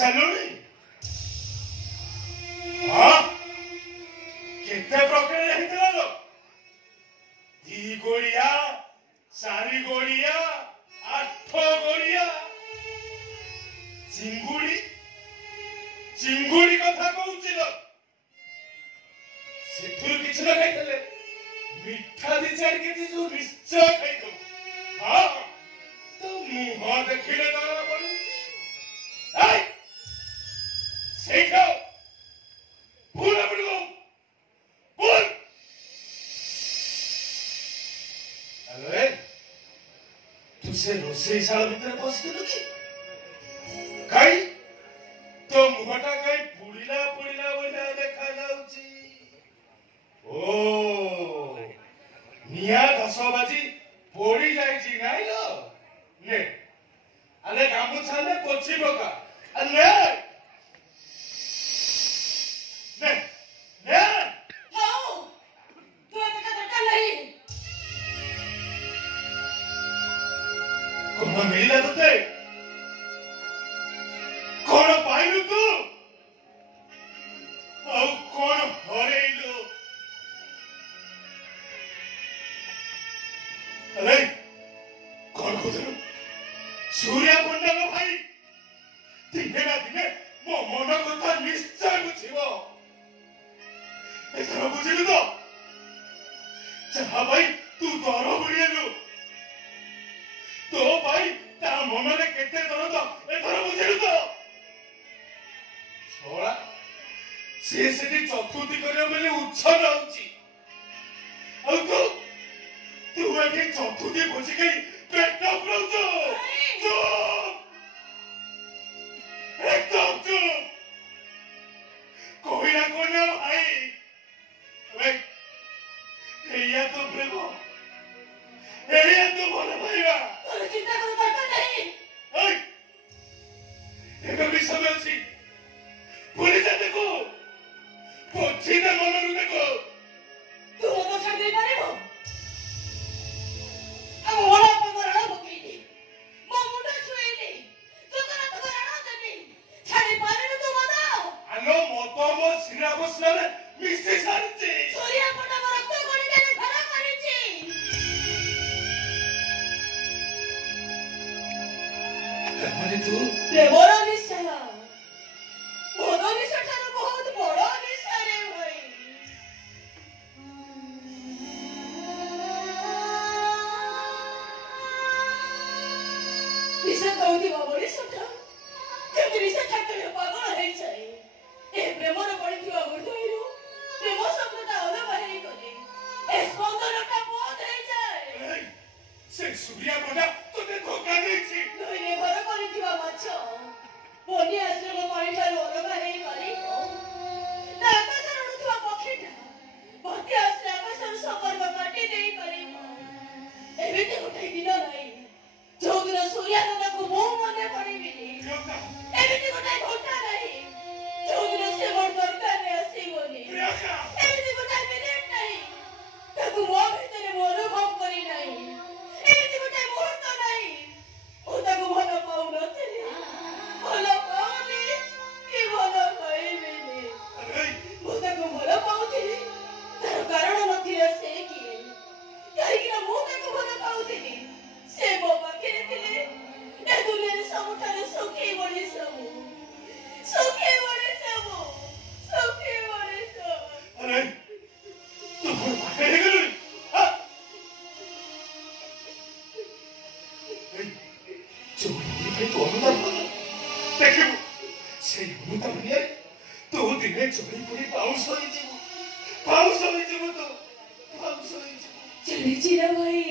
ସାରିଲୁଣି? ହଁ କେତେ ପ୍ରକାର ହେଇଥିଲା ଲୋ? 2 ଗୋଳିଆ 4 ଗୋଳିଆ 8 ଗୋଳିଆ ଚିଙ୍ଗୁଡ଼ି କଥା କହୁଛି ଲୋ। ସେଥିରୁ କିଛି ନ ଖାଇଥିଲେ ମିଠା 2-4 କେଜି ଯୋଉ ନିଶ୍ଚୟ ଖାଇଥିବୁ। ହଁ ତ ମୁହଁ ଦେଖିଲେ ଜଣା ପଡୁଛି। ସେଇଠ ଭୁଲ ପଡ଼ିବ ଭୁଲ। ଆରେ ତୁ ସେ ରୋଷେଇଶାଳ ଭିତରେ ବସିଥିଲୁ କି? କାଇଁ ତୋ ମୁହଁଟା କାଇଁ ପୁଡ଼ିଲା ଭଳିଆ ଦେଖାଯାଉଛି? ଓ ନିଆଁ 10 ବାଜି ପୋଡ଼ି ଯାଇଛି ନାଇଁ ଲୋ? ନେ ଆଲେ ଗାମୁଛା ନେ ପୋଛି ପକା। ନେ ନେ ନେ ହଉ ତୁ ଏତେ କଥା ନାହିଁ। କଣ ମିଳିଲା ତତେ? କଣ ପାଇଲୁ ତୁ? ଆଉ କଣ ହରେଇଲୁ? ଆରେ କଣ କହୁଥିଲୁ? ସୂର୍ୟା ପଣ୍ଡାର ଭାଇ ଦିନେ ନା ଦିନେ ମୋ ମନ କଥା ନିଶ୍ଚୟ ବୁଝିବ। ଏଥର ବୁଝିଲୁ ତ? ଯାହା ପାଇଁ ତୁ ଦର ବୁଡିଲୁ ତୋ ପାଇଁ ତା ମନରେ କେତେ ଦରଦ ଏଥର ବୁଝିଲୁ ତ? ଶଳା ସିଏ ସେଠି ଚତୁର୍ଥୀ କରିବ ବୋଲି ଉଚ୍ଛନ ହଉଛି। ଆଉ ତୁ ଏଠି ଚତୁର୍ଥୀ ଭୋଜି ଖାଇ ପେଟ ପୁରାଉଛୁ। ଚୁପ୍ একদম চুপ। কইরা কোনা ভাই এইয়া তো প্রেম এইয়া তো ভালো ভাইবা। তোর চিন্তা করার দরকার নেই। ଏବେ ବିଷୟ ଅଛି ପୁଲିସ ଦେଖୁ ପଛିରେ ମନରୁ ଦେଖୁ। ତୁ ମୋ ଛାଡ଼ି ଦେଇପାରିବୁ? ଆମ ମନ ଆପଣଙ୍କ ରାଣ ପକେଇନି ମୋ ମୁଣ୍ଡ ଛୁଏଇନି ଜଗନ୍ନାଥଙ୍କ ରାଣ ଦେନି ଛାଡ଼ି ପାରିଲୁ ତୁ ମନ? ଆଲୋ ମତ ମୋ ଶିରା ବସ୍ନାରେ ମିଶି ସାରିଛି। ସୂର୍ୟା ପଣ୍ଡା ମୋ ରକ୍ତ ଗଣିଦେଲେ ଘର କରିଛି। ତାମାନେ ତୁ ପ୍ରେମର ନିଶା ମଦ ନିଶା ଠାରୁ ବହୁତ ବଡ଼ ନିଶା ରେ ଭାଇ। ନିଶା ଖାଉଥିବା ମଣିଷଟା କେମିତି ନିଶା ଖାଇଥିଲେ ପାଗଳ ହେଇଯାଏ। ଏ ପ୍ରେମର ପଡ଼ିଥିବା ହୃଦୟରୁ ପ୍ରେମ ଶବ୍ଦଟା ଅଲଗା ହେଇଗଲେ ଏ ସ୍ପନ୍ଦନଟା ବନ୍ଦ ହେଇଯାଏ। ସେ ସୂର୍ୟା ପଣ୍ଡା ତୋତେ ଧୋକା ଦେଇଛି। ନଈରେ ଘର କରିଥିବା ମାଛ ବନ୍ୟା ଆଶ୍ରମ ପାଣିଠାରୁ ଅଲଗା ହେଇପାରିବ ନା ଆକାଶରେ ଉଡୁଥିବା ପକ୍ଷୀଟା ବାତ୍ୟା ଆସିଲେ ଆକାଶରୁ ସମ୍ପର୍କ କାଟି ଦେଇପାରିବ? ଏମିତି ଗୋଟାଏ ଦିନ ନାହିଁ ଯୋଉଦିନ ସୂର୍ୟା ଦାଦାକୁ ମୁଁ ମନେ ପଡ଼ିବିନି। ଏମିତି ଗୋଟାଏ ଘଣ୍ଟା ନାହିଁ ଯୋଉଦିନ ସେ ମୋର ଦରକାରରେ ଆସିବନି। ଏମିତି ଗୋଟାଏ ମିନିଟ୍ ନାହିଁ ତାକୁ ମୋ ଭିତରେ ମୁଁ ଅନୁଭବ କରି ନାହିଁ। ଏମିତି ଗୋଟାଏ ମୁହୂର୍ତ୍ତ ନାହିଁ ମୁଁ ତାକୁ ଭଲ ପାଉନଥିଲି ଭଲ ପାଉନି କି ଭଲ ପାଇବିନି। ମୁଁ ତାକୁ ଭଲ ପାଉଥିଲି ତାର କାରଣ ନଥିଲା ସେ କିଏ କାହିଁକିନା ମୁଁ ତାକୁ ଭଲ ପାଉଥିଲି। ସେ ମୋ ପାଖରେ ଥିଲେ ଏ ଦୁନିଆରେ ସବୁଠାରୁ ସୁଖୀ ମଣିଷ ମୁଁ। ସୁଖୀ ମଣିଷ ମୁଁ ସୁଖୀ ମଣିଷ। ଆରେ ତୁ ମୋ ପାଖରେ ହେଇଗଲୁଣି। ତୁ ଅନୁତାପ କର ଦେଖିବୁ ସେଇ ଅନୁତାପ ନିଆରେ ତୁ ଦିନେ ଚଳି ପଡ଼ି ପାଉଁଶ ହେଇଯିବୁ। ପାଉଁଶ ହେଇଯିବୁ ତୁ ପାଉଁଶ ହେଇଯିବୁ। ଚାଲିଛି ନା ଭାଇ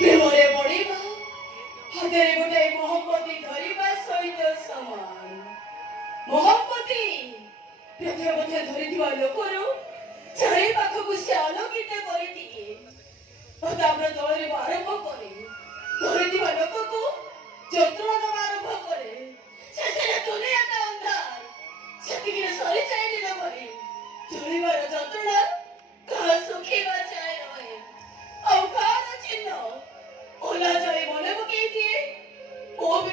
ପ୍ରେମରେ ପଡ଼ିବା ହାତରେ ଗୋଟାଏ ମହମବତୀ ଧରିବା ସହିତ ସମାନ। ମହମବତୀ ରଥରେ ମଧ୍ୟ ଧରିଥିବା ଲୋକରୁ ଚାରି ପାଖକୁ ସେ ଆଲୋକିତ କରିଦିଏ ଓ ତାପରେ ଦଳରେ ଆରମ୍ଭ କରେ। ଧରିଥିବା ଲୋକକୁ ଯନ୍ତ୍ରଣା ଦେବା ଆରମ୍ଭ କରେ। ଶେଷରେ ଦୁନିଆଟା ଅନ୍ଧାର ସେତିକିରେ ସରିଯାଏ ଦିନ ଭରି ଜଳିବାର ଯନ୍ତ୍ରଣା କାହା ଶୁଖିବା ଯାଏ ରହେ ଆଉ କାହାର ଚିହ୍ନ ଓଲା ଜଳି ମନେ ପକେଇ ଦିଏ ମୋ ବି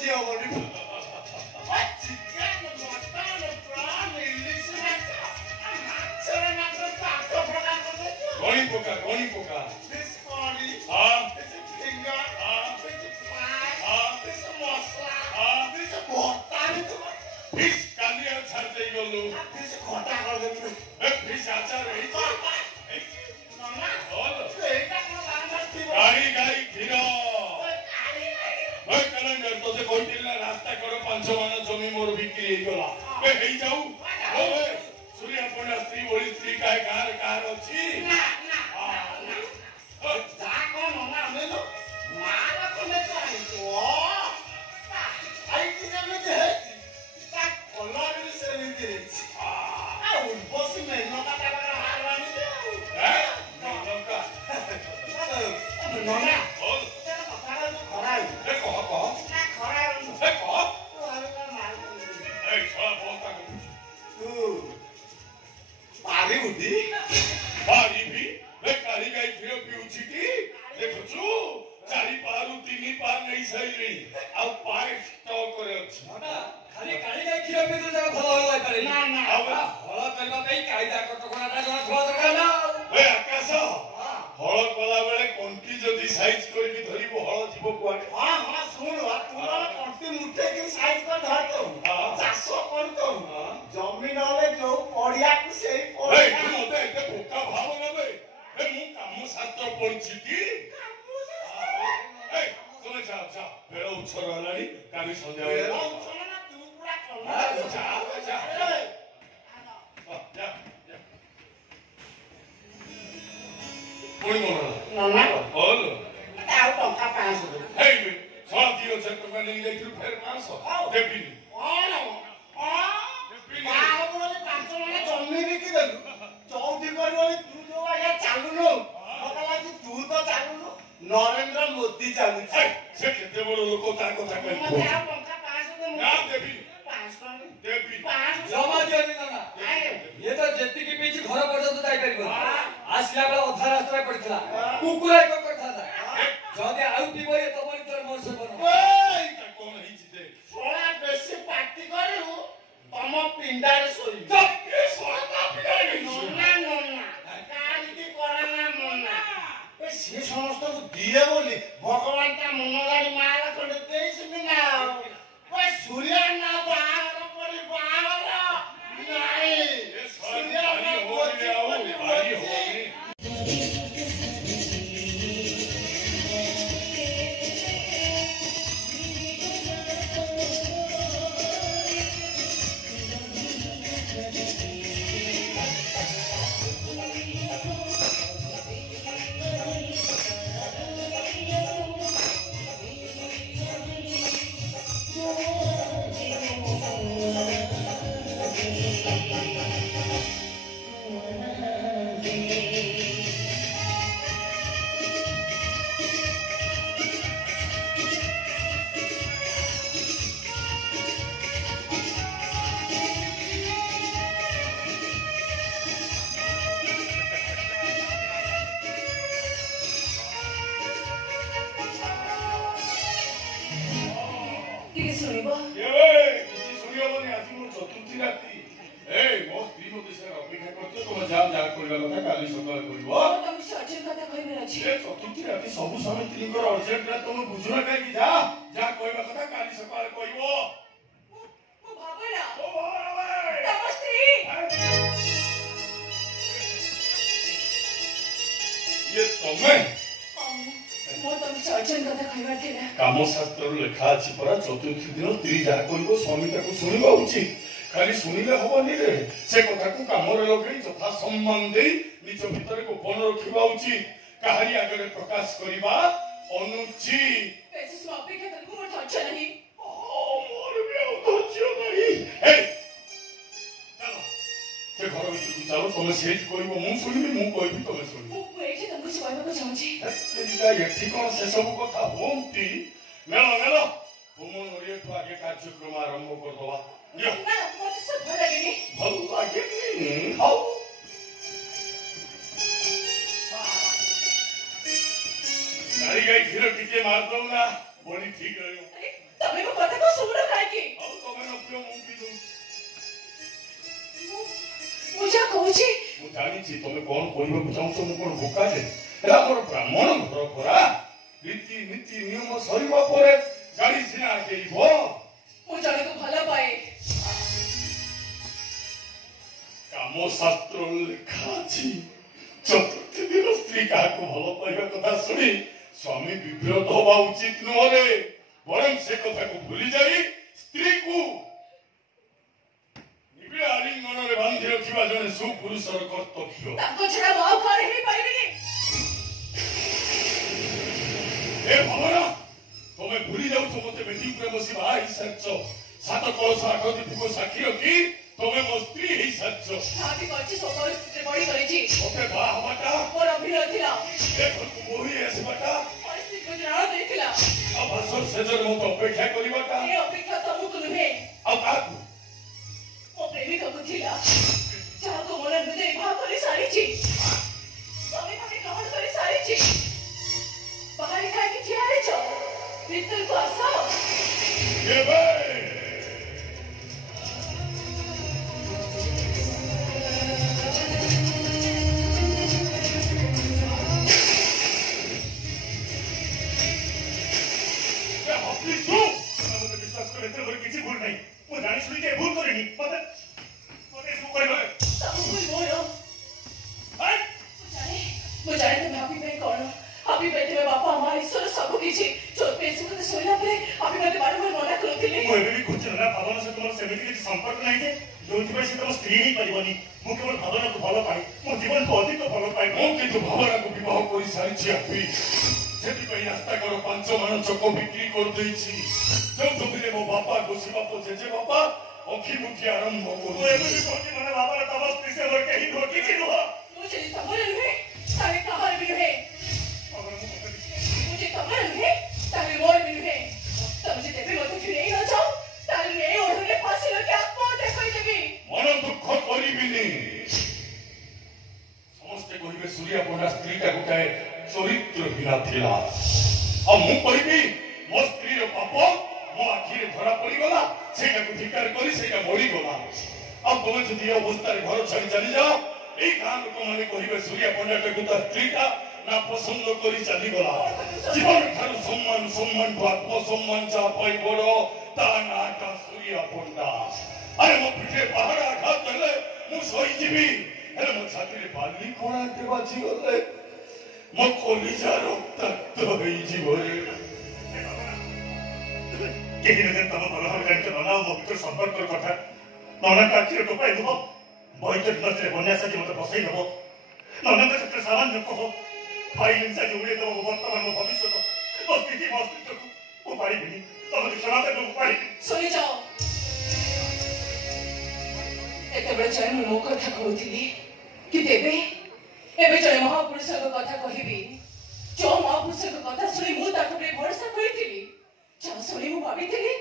ଝିଅ ବୋଲି ଚିକେନ ମଟନ ପ୍ରାଣ ଇଲିଶ ମାଛ ମାଛରେ ମାତ୍ର ପାଠ ପକା ଗଣି ପକା this curry this finger this fry this ମସଲା this ଭର୍ତ୍ତା fish କାଲି ଛାଡି ଦେଇ ଗଲୁ fish ଖଟା କରିଦେଲୁ fish ଆଚାର ହେଇଛି ମାମା ଏଇଟା କଣ ବାରମ୍ବାର ଥିବ ଗାଈ କ୍ଷୀର କ୍ୟାଲେଣ୍ଡର ତୋତେ କହିଥିଲି ନା ରାସ୍ତା କର 5 ମାନ ଜମି ମୋର ବିକ୍ରି ହେଇଗଲା ହେଇଯାଉ ସୂର୍ୟା ପଣ୍ଡା ସ୍ତ୍ରୀ ଭଳି ସ୍ତ୍ରୀ ଗାଁରେ କାହାର ଅଛି ନରେନ୍ଦ୍ର ମୋଦି ଚାଲୁଛି ସେ କେତେ ବଡ ଲୋକ ତା କଥା କହିଲେ ଜମା ଦିଅନି ନା ଇଏ ତ ଯେତିକି ପିଇଛି ଘର ପର୍ଯ୍ୟନ୍ତ ଯାଇପାରିବ ଆସିଲା ବେଳେ ଅଧା ରାସ୍ତାରେ ପଡିଥିଲା କୁକୁର ଏକ କରିଥାନ୍ତା ଯଦି ଆଉ ପିବ ଏ ତମରି ତୋର ମଣିଷ କଣ ହେଇଛି ଶଳା ବେଶୀ ପାଟି କରିବୁ ତମ ପିଣ୍ଡାରେ ଶୋଇବୁ ସିଏ ସମସ୍ତଙ୍କୁ ଦିଏ ବୋଲି ଭଗବାନ ତା ମନ ଗାଡ଼ି ମାଳ ଖଣ୍ଡେ ଦେଇଛନ୍ତି ନା ସୂର୍ୟ ନା ବାହାଘର ପରି ବାହାଘର ନାଇଁ ସୂର୍ୟ ସବୁ ସମିତିଙ୍କର ଅର୍ଜେଣ୍ଟ ତମେ ବୁଝୁନ କାହିଁକି ଯା ଯାହା କହିବା କଥା କାଲି ସକାଳେ କହିବ ତମେ କାମ ଶାସ୍ତ୍ରରେ ଲେଖା ଅଛି ପରା ଚତୁର୍ଥୀ ଦିନ ସ୍ତ୍ରୀ ଯାହା କହିବ ସ୍ୱାମୀ ତାକୁ ଶୁଣିବା ଉଚିତ ଖାଲି ଶୁଣିଲେ ହବନି ରେ ସେ କଥାକୁ କାମରେ ଲଗେଇ ଯଥା ସମ୍ମାନ ଦେଇ ନିଜ ଭିତରେ ଗୋପନ ରଖିବା ଉଚିତ କାହାରି ଆଗରେ ପ୍ରକାଶ କରିବା ଅନୁଚିତ ସେ ଘର ଭିତରକୁ ଚାଲ ତମେ ସେଇଠି କହିବ ମୁଁ ଶୁଣିବି ମୁଁ କହିବି ତମେ ଶୁଣିବ ଏଠି କଣ ସେସବୁ କଥା ହୁଅନ୍ତି ମେଳ ହୋମ ନଡ଼ିଆଠୁ ଆଗେ କାର୍ଯ୍ୟକ୍ରମ ଆରମ୍ଭ କରିଦବା ଭଲ ଲାଗେନି ହଉ ଗାଈ କ୍ଷୀର ଟିକେ ମାରିଦଉ ନା ବଡି ଠିକ ରହିବ ତମେ ମୋ କଥାକୁ ଶୁଣୁନ କାହିଁକି? ଆଉ ତମେ ନ ପିଅ ମୁଁ ପିଇ ଦଉଛି। ମୁଁ ଯାହା କହୁଛି ମୁଁ ଜାଣିଛି ତମେ କଣ କହିବାକୁ ଚାହୁଁଛ। ମୁଁ କଣ ବୋକା ଯେ? ହେଲା ମୋର ବ୍ରାହ୍ମଣ ଘର ପରା। ରୀତି ନୀତି ନିୟମ ସରିବା ପରେ ଗାଡ଼ି ସିନା ଆଗେଇବ। ମୁଁ ଜଣକୁ ଭଲ ପାଏ। କାମ ଶାସ୍ତ୍ର ଲେଖା ଅଛି ଚତୁର୍ଥୀ ଦିନ ସ୍ତ୍ରୀ କାହାକୁ ଭଲ ପାଇବା କଥା ଶୁଣି ସ୍ୱାମୀ ବିବ୍ରତ ହବା ଉଚିତ ନୁହଁରେ। ବରଂ ସେ କଥାକୁ ଭୁଲି ଯାଇ ସ୍ତ୍ରୀକୁ ନିବିଡ଼ ଆଲିଙ୍ଗନରେ ବାନ୍ଧି ରଖିବା ଜଣେ ସୁପୁରୁଷର କର୍ତ୍ତବ୍ୟ। ତାଙ୍କ ଛଡା ମୁଁ ଆଉ କାହାର ହେଇପାରିବିନି। ଏ ଭାବନା ତମେ ଭୁଲି ଯାଉଛ ମତେ ବେଦି ଉପରେ ବସି ବାହା ହେଇସାରିଛ। ସାତ କଳସ ଆଠ ଦୀପକୁ ସାକ୍ଷୀ ରଖି ତମେ ମୋ ସ୍ତ୍ରୀ ହେଇସାରିଛ। ଯାହାବି କରିଛି ସବୁ ପରିସ୍ଥିତିରେ ବଢି କରିଛି। ମତେ ବାହା ହବାଟା ମୋର ଅଭିନୟ ଥିଲା। ଏ ଘରକୁ ବୋହି ଆସିବାଟା ପରିସ୍ଥିତିକୁ ଜାଣ ଦେଇଥିଲା। ଆଉ ବାସର ଶେଷରେ ମତେ ଅପେକ୍ଷା କରିବାଟା ଏ ଅପେକ୍ଷା ତମକୁ ନୁହେଁ ଆଉ କାହାକୁ? ମୋ ପ୍ରେମିକକୁ ଥିଲା। ଯାହାକୁ ମନ ହୃଦୟ ବିବାହ କରି ସାରିଛି। ସ୍ୱାମୀ ଭାବେ ଗ୍ରହଣ କରି ସାରିଛି। ବାହାରେ କାହିଁକି ଠିଆ ହେଇଛ? ଭିତରକୁ ଆସ। କେବେ? ବିଶ୍ୱାସ କରେ ମୋର କିଛି ଭୁଲ ନାହିଁ। ମୁଁ ଜାଣି ଶୁଣି ଯେ ଭୁଲ କରିନି। ମତେ ସବୁ କହିବ। ସବୁ ଭୁଲ ମୋର। ମୁଁ ଜାଣେ ତମେ ହାପି ପାଇଁ କଣ। ହାପି ପାଇଁ ତମେ ବାପା ମା ଈଶ୍ୱର ସବୁ କିଛି। ଚୋର ଏସବୁ ଶୋଇଲା ପରେ ହାପି ମତେ ବାରମ୍ବାର ମନା କରୁଥିଲେ। ମୁଁ ଏବେ ବି କହୁଛି ନା ଭାବନା ସହିତ ମୋର ସେମିତି କିଛି ସମ୍ପର୍କ ନାହିଁ ଯେ ଯୋଉଥିପାଇଁ ସେ ତମ ସ୍ତ୍ରୀ ହେଇପାରିବନି। ମୁଁ କେବଳ ଭାବନାକୁ ଭଲ ପାଏ। ମୋ ଜୀବନକୁ ଅଧିକ ଭଲ ପାଏ। ମୁଁ କିନ୍ତୁ ଭାବନାକୁ ବିବାହ କରିସାରିଛି ହାପି। ସେଥିପାଇଁ ରାସ୍ତା କର 5 ମାଣ ଚକ ବିକ୍ରି କରିଦେଇଛି। ଯୋଉଥିରେ ମୋ ବାପା ଗୋସି ବାପ ଜେଜେ ବାପା ଅଖି ମୁଠି ଆରମ୍ଭ କରୁ। ଏମିତି କହୁଛି ମାନେ ବାବାର ତମ ସ୍ତ୍ରୀ ସେ ମୋର କେହି ନୁହଁ, କିଛି ନୁହଁ। ମୁଁ ଯଦି ତମର ନୁହେଁ ତାହେଲେ କାହାର ବି ନୁହେଁ। ମୁଁ ଯଦି ତମର ନୁହେଁ ତାହେଲେ ମୋର ବି ନୁହେଁ। ତମେ ଯଦି ଏବେ ମୋତେ ଫିରେଇ ନ ଯାଅ ତାହେଲେ ମୁଁ ଏଇ ଓଢ଼ଣୀରେ ଫାସି ରଖି ଆତ୍ମହତ୍ୟା କରିଦେବି। ମନ ଦୁଃଖ କରିବିନି। ସମସ୍ତେ କହିବେ ସୂର୍ୟା ପଣ୍ଡା ସ୍ତ୍ରୀଟା ଗୋଟାଏ ଚରିତ୍ରହୀନା ଥିଲା। ଆଉ ମୁଁ କହିବି ମୋ ସ୍ତ୍ରୀର ପାପ ମୋ ଆଖିରେ ଧରା ପଡିଗଲା। ସେଇଟାକୁ ଧିକାର କରି ସେଇଟା ମରିଗଲା। ଆଉ ତମେ ଯଦି ଏ ଅବସ୍ଥାରେ ଘର ଛାଡି ଚାଲିଯାଅ ଏଇ ଗାଁ ଲୋକମାନେ କହିବେ ସୂର୍ୟା ପଣ୍ଡାଟାକୁ ତା ସ୍ତ୍ରୀଟା ନା ପସନ୍ଦ କରି ଚାଲିଗଲା। ଜୀବନ ଠାରୁ ସମ୍ମାନ ସମ୍ମାନଠୁ ଆତ୍ମସମ୍ମାନ ଯାହା ପାଇ ବଡ ତା ନାଁଟା ସୂର୍ୟା ପଣ୍ଡା। ଆରେ ମୋ ପିଠିରେ ପାହାଡ ଆଘାତ ହେଲେ ମୁଁ ସହିଯିବି। ହେଲେ ମୋ ଛାତିରେ ବାଲି କଣାଟେ ବାଜିଗଲେ ମୋ କଲିଜା ରକ୍ତାକ୍ତ ହେଇଯିବ। କେହି ନୁହେଁ ତମ ଭଲ ଭାବେ ଜାଣିଛ ନନା ମୋ ଭିତରେ ସମ୍ପର୍କର କଥା। ନନାଙ୍କ ଆଖିରେ ଟୋପାଇ ଲୁହ ବୈତରଣୀ ନଦୀରେ ବନ୍ୟା ସାଜି ମତେ ବସେଇ ଦବ। ନନାଙ୍କ ସେଥିରେ ସାମାନ୍ୟ କହ ଫାଇଲିଂ ସାଜି ଉଡେଇ ଦବ ମୋ ବର୍ତ୍ତମାନ ମୋ ଭବିଷ୍ୟତ ମୋ ସ୍ଥିତି ମୋ ଅସ୍ତିତ୍ୱକୁ। ମୁଁ ପାରିବିନି। ତମେ କ୍ଷମା ଦେବ ମୁଁ ପାରିବି। ଶୁଣିଯାଅ ଏତେବେଳେ ଜଣେ ମୁଁ ମୋ କଥା କହୁଥିଲି କିନ୍ତୁ ଏବେ ଜଣେ ମହାପୁରୁଷଙ୍କ କଥା କହିବି। ଯୋଉ ମହାପୁରୁଷଙ୍କ କଥା ଶୁଣି ମୁଁ ତାଙ୍କ ଉପରେ ଭରସା କରିଥିଲି। ଯାହା ଶୁଣି ମୁଁ ଭାବିଥିଲି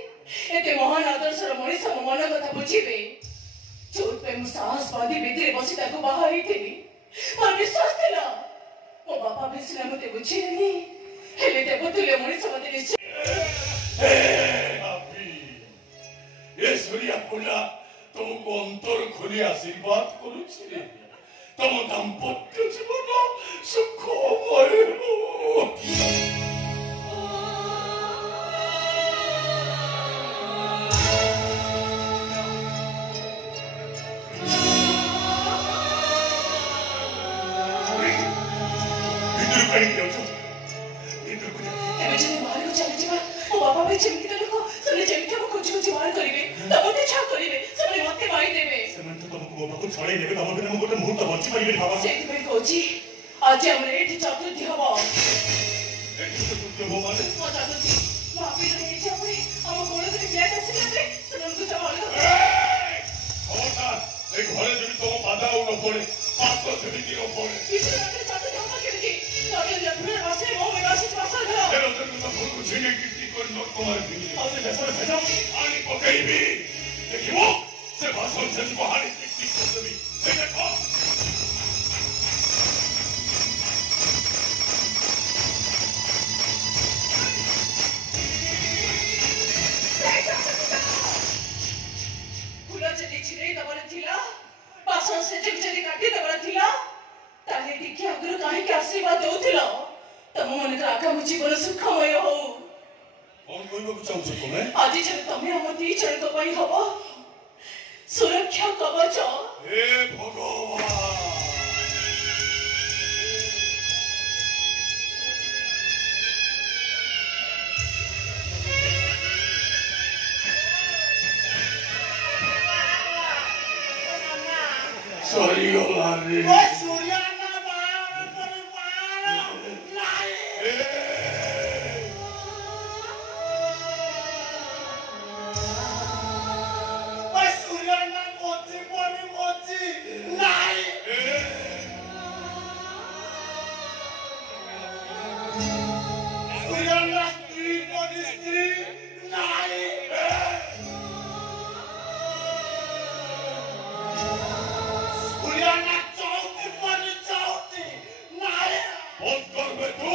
ଏତେ ମହାନ ଆଦର୍ଶର ମଣିଷ ମୋ ମନ କଥା ବୁଝିବେ। ଯୋଉଥିପାଇଁ ମୁଁ ସାହସ ବାନ୍ଧି ବେଦିରେ ବସି ତାକୁ ବାହା ହେଇଥିଲି। ମୋର ବିଶ୍ୱାସ ଥିଲା ମୋ ବାପା ବି ସିନା ମତେ ବୁଝିଲେନି ହେଲେ ଦେବତୁଲ୍ୟ ମଣିଷ ମତେ ନିଶ୍ଚୟ। ଏ ସୂର୍ୟା ପଣ୍ଡା ତମକୁ ଅନ୍ତର ଖୋଲି ଆଶୀର୍ବାଦ କରୁଛି। ତମ ଦାମ୍ପତ୍ୟ ଜୀବନ ସୁଖମୟ ହଉ। କାହିଁକି ଯାଉଛ? ଏବେ ଯଦି ବାହାରକୁ ଚାଲିଯିବା ମୋ ବାପା ଭାଇ ଯେମିତି ଲୋକ ସେମାନେ ଯେମିତି ଆମ ଖୋଜି ଖୋଜି ବାହାର କରିବେ। ତମକୁ ଛା କରିବେ। ସେମାନେ ମତେ ମାରିଦେବେ। ସେମାନେ ତ ତମକୁ ମୋ ପାଖକୁ ଛଡ଼େଇ ନେବେ। ତମ ବିନା ମୁଁ ଗୋଟେ ମୁହୂର୍ତ୍ତ ବଞ୍ଚି ପାରିବିନି ଭାବ। ସେଇଥିପାଇଁ କହୁଛି ଆଜି ଆମର ଏଇଠି ଚତୁର୍ଥୀ ହବ। ମୋ ଚତୁର୍ଥୀ ମୋ ଆপিଲ ହେଇଯିବା ପରେ ଆମ ଗୋଳକରେ ବ୍ୟାଗ ଆସିଲା ପରେ ସେମାନଙ୍କୁ ଜମା ଅଲଗା ଏ ଘରେ ଯଦି ତମ ବାଧା ଆଉ ନ ପଡେ ପାପ ସେମିତି ନ ପଡେ। ବିଷ୍ଣୁ ରାତିରେ ଚତୁର୍ଥୀ ହବ କେମିତି? ନଡ଼ିଆ ପୁରା ବାସରେ ମୋ ବାସରେ ବାସ ଧର। ଘରକୁ ଛିଣ୍ଡେ କୀର୍ତ୍ତି କରି ନର୍କମାରେ ଫିଙ୍ଗି ଆଉ ସେ ବେସରେ ଭେଜ ଆଣି ପକେଇବି। ଦେଖିବ ସେ ବାସନ ଶେଷକୁ ହାଣି କୀର୍ତ୍ତି କରିଦେବି। ଦେଖ କହିବାକୁ ଚାହୁଁଛ ତମେ? ଆଜି ଯଦି ତମେ ଆମ ଦି ଜଣଙ୍କ ପାଇଁ ହବ ସୁରକ୍ଷା କବଚ। ହେ ଭଗବାନ ସରିଗଲା ରେ। ଓ ସୂର୍ୟ ନା ବାହାଘର ପରେ ବାହାଘର ନାଇଁ। ଓ ସୂର୍ୟ ନା ମୋଚି ପରି ମୋଚି ନାଇଁ। ସୂର୍ୟ ନା ସ୍ତ୍ରୀ ପରି ସ୍ତ୍ରୀ ନାଇଁ। ସୂର୍ୟ ନା ଚୌକି ପରି ଚୌକି ନାଇଁ। ବନ୍ଦ କର ବେ ତୁ,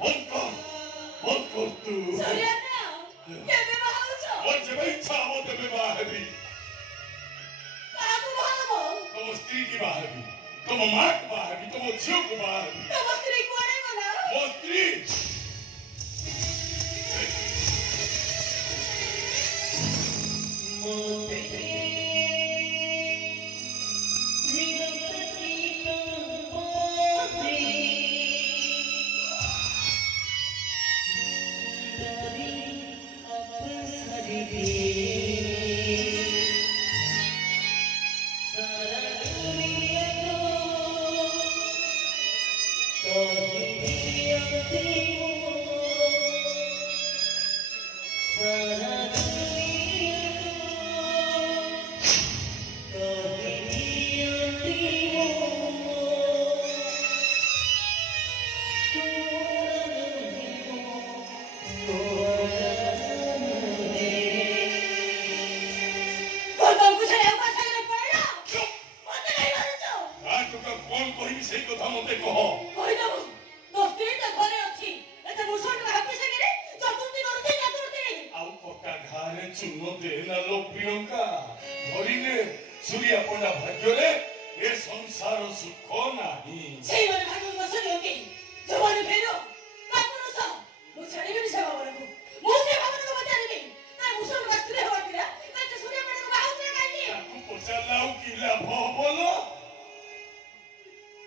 ବନ୍ଦ କର ତୁ। ସୂର୍ୟନା କେବେ ବାହା ହଉଛ? ମୋର ଯେବେ ଇଚ୍ଛା ହବ ତେବେ ବାହା ହେବି। କାହାକୁ ବାହା ହବ? ତମ ସ୍ତ୍ରୀକି ବାହା ହେବି, ତମ ମାକୁ ବାହା ହେବି, ତମ ଝିଅକୁ ବାହା ହେବି। ତମ ସ୍ତ୍ରୀ କୁଆଡେ ଗଲା? ମୋ ସ୍ତ୍ରୀ ତମକୁ ଛାଡିବାକୁ ମୋ ସାଙ୍ଗରେ ପଳେଇଲ? ମତେ କାଇଁ ମାରୁଛ? କଣ କହିବି ସେଇ କଥା ମତେ କହ। କହିଦବୁ ତୋ ସ୍ତ୍ରୀ ତ ଘରେ ଅଛି। ଏତେ ମୁସଲମାନ ହାପି ସାଙ୍ଗରେ ଚତୁର୍ଥୀ କରୁଛି ଚତୁର୍ଥୀ। ଆଉ ପକ୍କା ଘାରେ ଚୂନ ଦେ ନା ଲୋ ପ୍ରିୟଙ୍କା। ଧରିଲେ ସୂର୍ୟା ପଣ୍ଡା ଭାଗ୍ୟରେ ଏ ସଂସାର ସୁଖ ନାହିଁ। ସେଇମାନେ ଭାଗବତ ଶୁଣିବେ ଯୋଉମାନେ ଫେର କାପୁରୁଷ। ମୁଁ ଛାଡ଼ିବିନି ସେ ଭବନକୁ। ମୁଁ ସେ ଭବନକୁ ବଚାରିବି। ତା ମୁସଲମାନ ସ୍ତ୍ରୀ ହବା ପିଲା ତା ସୂର୍ୟ ପଣ୍ଡାକୁ ବାହା ହଉଥିଲା କାହିଁକି? ତାକୁ ପଚାରିଲେ ଆଉ କି ଲାଭ ହବ ଲୋ?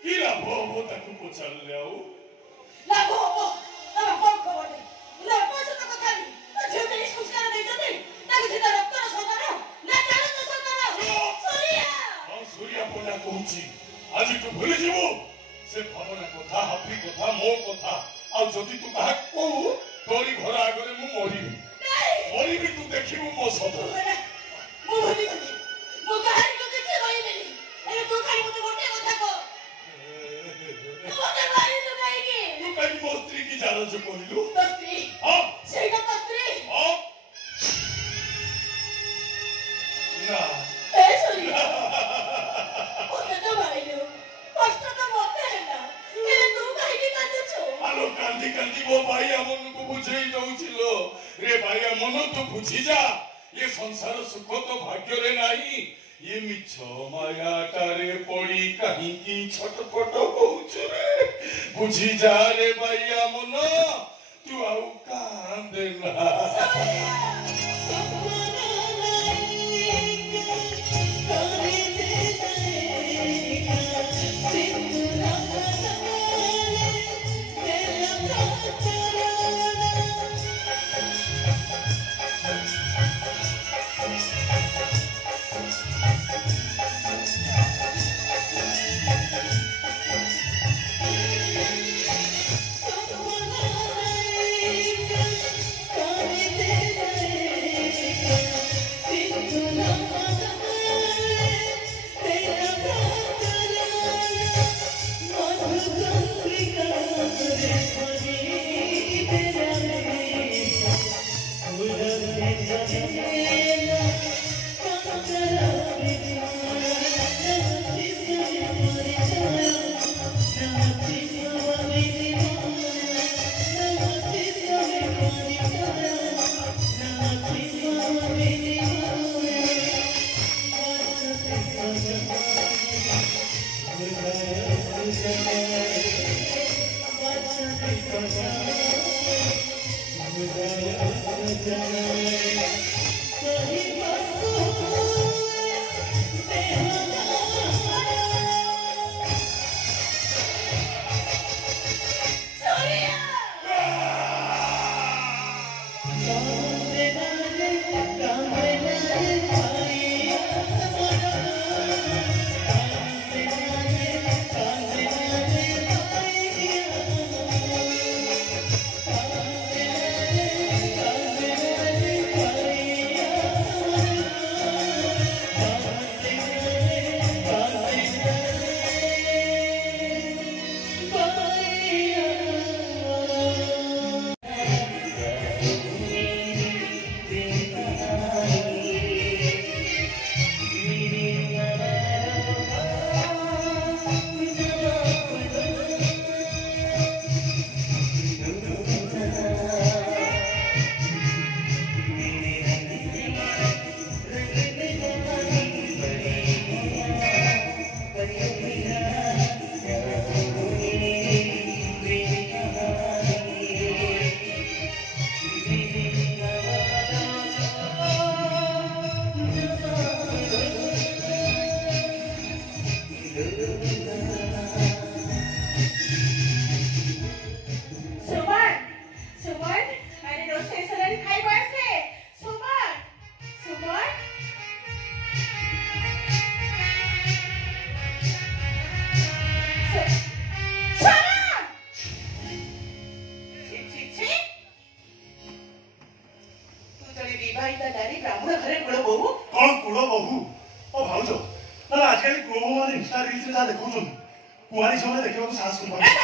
କି ଲାଭ ହବ ତାକୁ ପଚାରିଲେ ଆଉ? ଲାଭ ହବ। ତମ କଣ ଖବର ନାହିଁ? ମୁଁ ବାପା ସହିତ କଥା ହେବି। ତା ଝିଅକୁ ଏଇ ସଂସ୍କାର ଦେଇଛନ୍ତି। ତାକୁ ସେ ତା ରକ୍ତର ସନ୍ତାନ ନା ଜାଣତ ସନ୍ତାନ? ସୂର୍ୟା! ହଁ ସୂର୍ୟା ପଣ୍ଡା କହୁଛି ଆଜିଠୁ ଭୁଲିଯିବୁ ସେ ଭାବନା କଥା, ହାପି କଥା, ମୋ କଥା। ଆଉ ଯଦି ତୁ କାହାକୁ କହୁ ତୋରି ଘର ଆଗରେ ମୁଁ ମରିବି। ମରିବି ତୁ ଦେଖିବୁ ମୋ ଶବ। ମୁଁ ଭୁଲିଗଲି। ମୁଁ କାହାରିକୁ କିଛି କହିବିନି। ହେଲେ ତୁ ଖାଲି ମତେ ଗୋଟେ କଥା କହ। ତୁ ମତେ ମାରିଲୁ କାହିଁକି? ତୁ କାହିଁକି ମୋ ସ୍ତ୍ରୀ କି ଜାଣୁଛୁ କହିଲୁ? ତୋ ସ୍ତ୍ରୀ? ହଁ ସେଇଟା ତୋ ସ୍ତ୍ରୀ? ହଁ ନା ଏ ସୂର୍ୟା, ମତେ ତ ମାରିଲୁ। କଷ୍ଟ ତ ମତେ ହେଲା। ହେଲେ ତୁ କାହିଁକି କାନ୍ଦୁଛୁ? ଆଲୋ କାନ୍ଦି କାନ୍ଦି ମୋ ବାଇଆ ମନକୁ ବୁଝେଇ ଦଉଛି ଲୋ। ରେ ବାଇଆ ମନ ତୁ ବୁଝିଯା ଏ ସଂସାର ସୁଖ ତ ଭାଗ୍ୟରେ ନାହିଁ। ଏ ମିଛ ମାୟାଟାରେ ପଡି କାହିଁକି ଛଟପଟ ହଉଛୁ ରେ? ବୁଝିଯା ରେ ବାଇଆ ମନ ତୁ ଆଉ କାନ୍ଦେ ନା। कुआरी समय देखिବାକୁ ସାହସ କରିପାରୁନି।